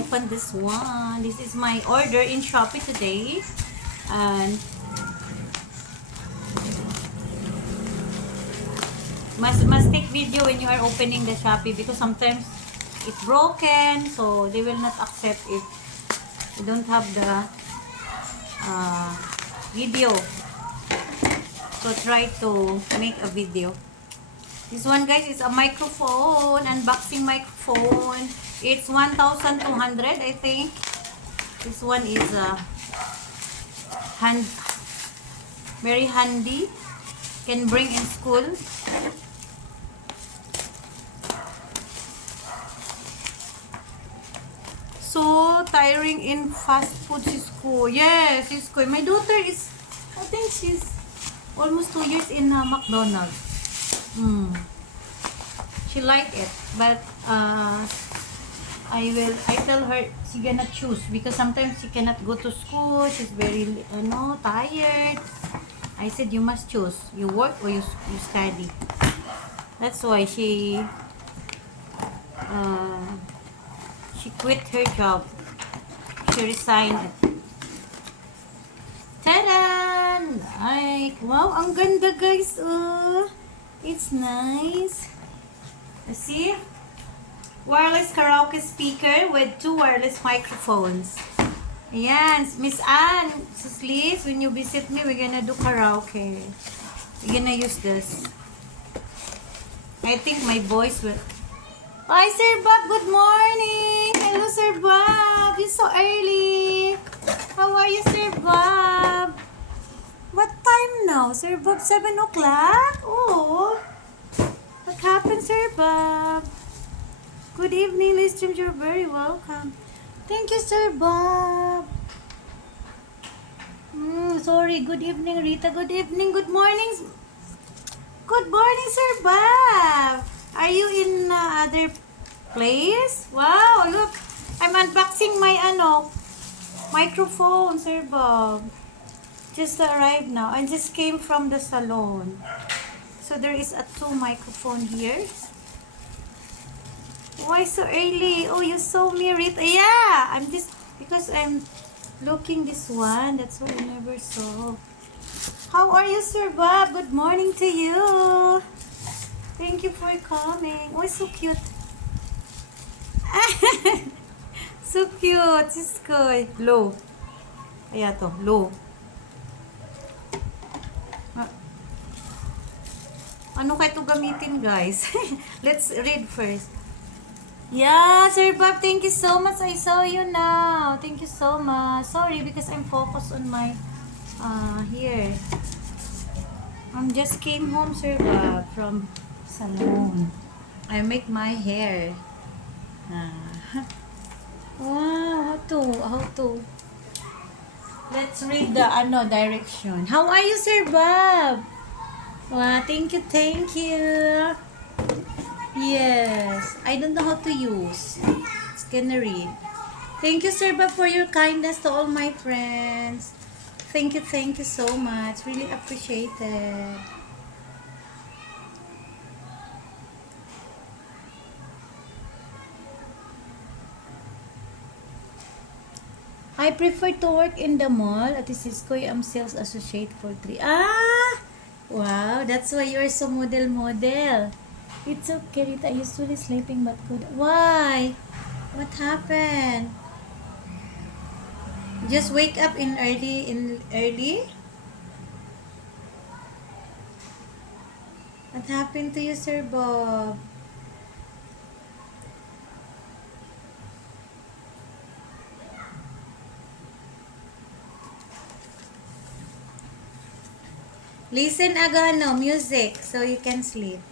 open this one. This is my order in Shopee today. And must take video when you are opening the Shopee because sometimes it's broken, so they will not accept if you don't have the video. So try to make a video. This one, guys, is a microphone, unboxing microphone. It's 1,200, I think. This one is very handy. Can bring in school. So tiring in fast food, Cisco. Yes, Cisco. My daughter is, I think she's almost 2 years in McDonald's. She like it, but I tell her she gonna choose because sometimes she cannot go to school. She's very tired. I said you must choose. You work or you study. That's why she quit her job. She resigned. Tada! Like, wow, ang ganda, guys. It's nice. See? Wireless karaoke speaker with 2 wireless microphones. Ayan, Miss Anne, Sis Liz, when you visit me, we're gonna do karaoke. We're gonna use this. I think my voice will... Hi, Sir Bob. Good morning. Hello, Sir Bob. You're so early. How are you, Sir Bob? What time now, Sir Bob? 7 o'clock? Oh. What happened, Sir Bob? Good evening, live stream. You're very welcome. Thank you, Sir Bob. Sorry. Good evening, Rita. Good evening. Good morning. Good morning, Sir Bob. Are you in other place? Wow, look. I'm unboxing my microphone, Sir Bob. Just arrived now. I just came from the salon. So there is a 2 microphone here. Why so early? Oh, you saw me, Rita. Yeah, I'm just because I'm looking this one. That's why I never saw. How are you, Sir Bob? Good morning to you. Thank you for coming. Oh, so cute. So cute. Cisco. Low. Ayan to. Low. Ano kayo ito gamitin, guys? Let's read first. Yeah, Sir Bob, thank you so much. I saw you now. Thank you so much. Sorry, because I'm focused on my here. Just came home, Sir Bob, from salon. I make my hair. Wow, how to let's read the direction. How are you, Sir Bob? Wow, thank you. Yes, I don't know how to use. It's gonna read. Thank you, Sir Bob, for your kindness to all my friends. Thank you so much. Really appreciate it. I prefer to work in the mall. At Cisco, I'm sales associate for 3. Wow, that's why you're so model. It's okay, Rita. I usually sleeping but good. Why? What happened? Just wake up early? What happened to you, Sir Bob? Listen music so you can sleep.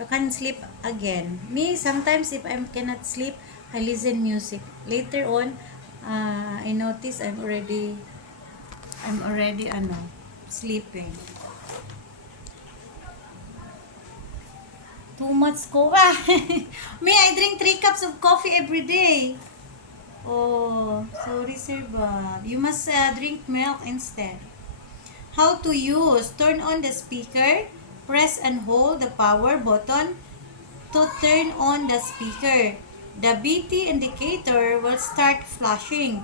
You can sleep again. Me, sometimes if I cannot sleep, I listen music. Later on, I notice I'm already sleeping. Too much coffee. Me, I drink 3 cups of coffee every day. Oh, sorry, Sir Bob. You must drink milk instead. How to use? Turn on the speaker. Press and hold the power button to turn on the speaker. the BT indicator will start flashing.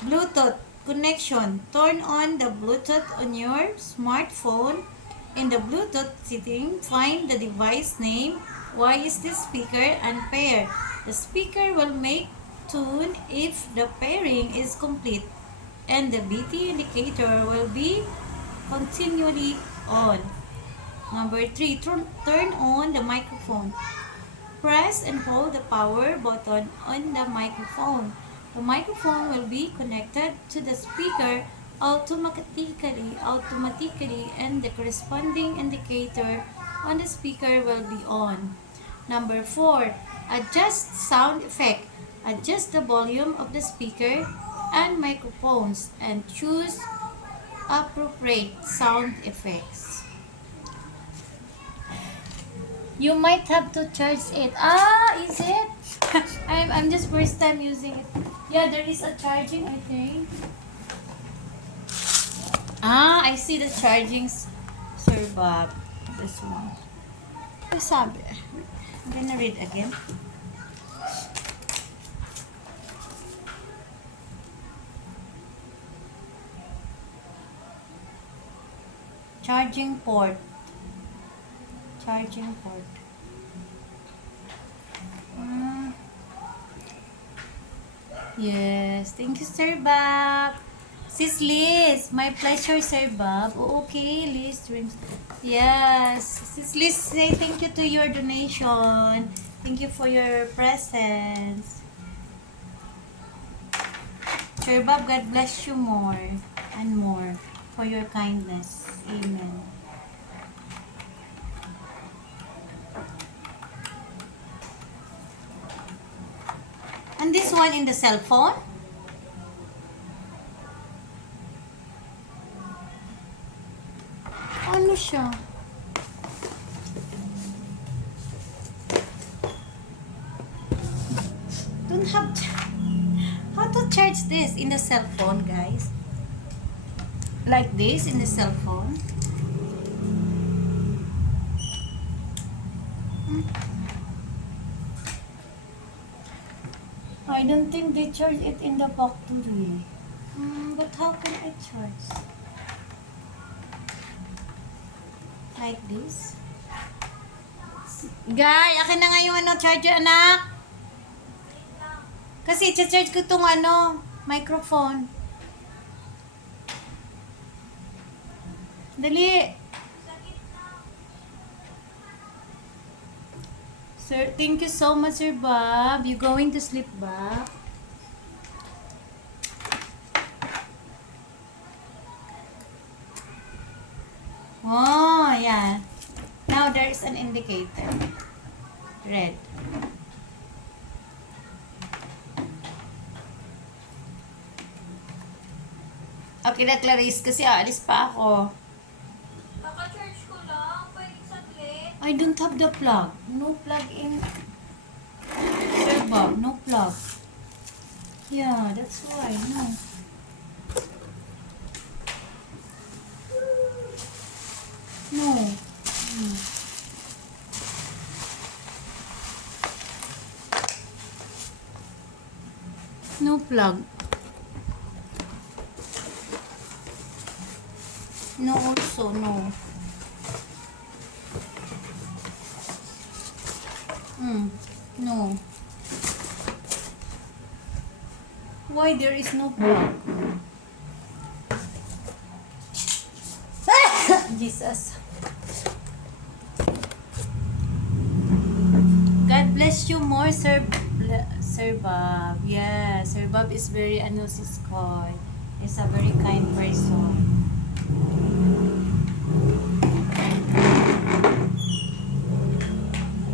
Bluetooth connection. Turn on the Bluetooth on your smartphone. In the Bluetooth setting, find the device name. Why is this speaker and pair? The speaker will make tune if the pairing is complete, and the BT indicator will be continually on. Number 3, turn on the microphone. Press and hold the power button on the microphone. The microphone will be connected to the speaker automatically and the corresponding indicator on the speaker will be on. Number 4, adjust sound effect. Adjust the volume of the speaker and microphones and choose appropriate sound effects. You might have to charge it. Ah, is it? I'm just first time using it. Yeah, there is a charging, I think. Ah, I see the charging, Sir Bob. This one. Ano sabi? I'm gonna read again. Charging port. Charging port. Yes. Thank you, Sir Bob. Sis Liz, my pleasure, Sir Bob. Oh, okay, Liz. Yes. Sis Liz, say thank you to your donation. Thank you for your presence. Sir Bob, God bless you more and more for your kindness. Amen. And this one in the cell phone? Ano siya? Don't have how to charge this in the cell phone, guys? Like this in the cell phone? I don't think they charge it in the factory. But how can I charge? Like this? Guy, akin na nga yung charger, anak. Kasi i-charge ko itong microphone. Dali. Sir, thank you so much, Sir Bob. You going to sleep ba? Oh, yeah. Now there is an indicator. Red. Okay na, Clarice, kasi aalis pa ako. Naka-charge ko lang. Pwede saglit. I don't have the plug. No plug in. Sir Bob, no plug. Yeah, that's why. No. No. No plug. No, also, no. No. Why there is no plug? Jesus. God bless you more, Sir Bob. Yeah, Sir Bob is very siskoy. He's a very kind person.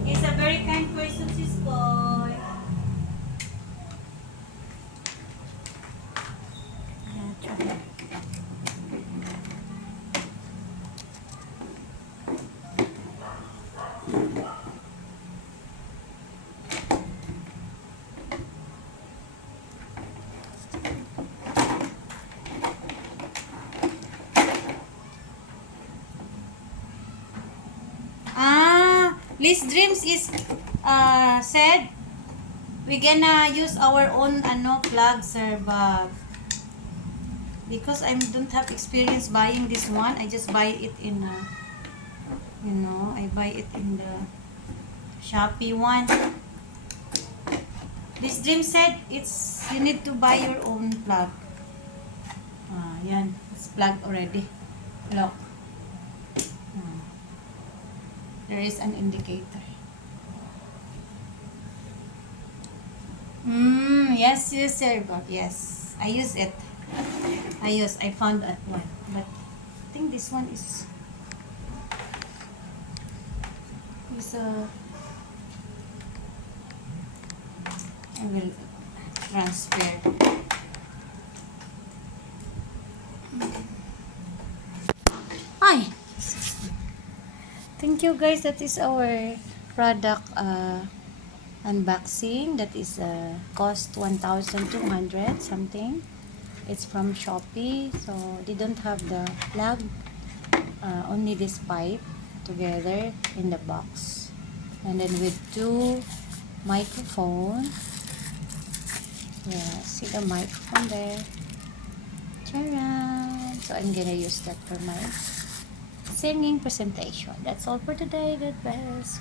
He's a very kind person, siskoy. Yeah, try. Liz Dreams is said We gonna use our own plug, sir, but because I don't have experience buying this one, I just buy it in I buy it in the Shopee one. This Dream said you need to buy your own plug. Yan, it's plugged already. Look. There is an indicator. Yes, sir, Bob. Yes, I use it. I found that one, but I think this one is I will transfer. Hi. Thank you, guys. That is our product unboxing. That is cost 1,200 something. It's from Shopee, so they don't have the plug, only this pipe together in the box, and then with two microphone. Yeah, see the microphone there. Charan! So I'm gonna use that for my singing presentation. That's all for today. God bless.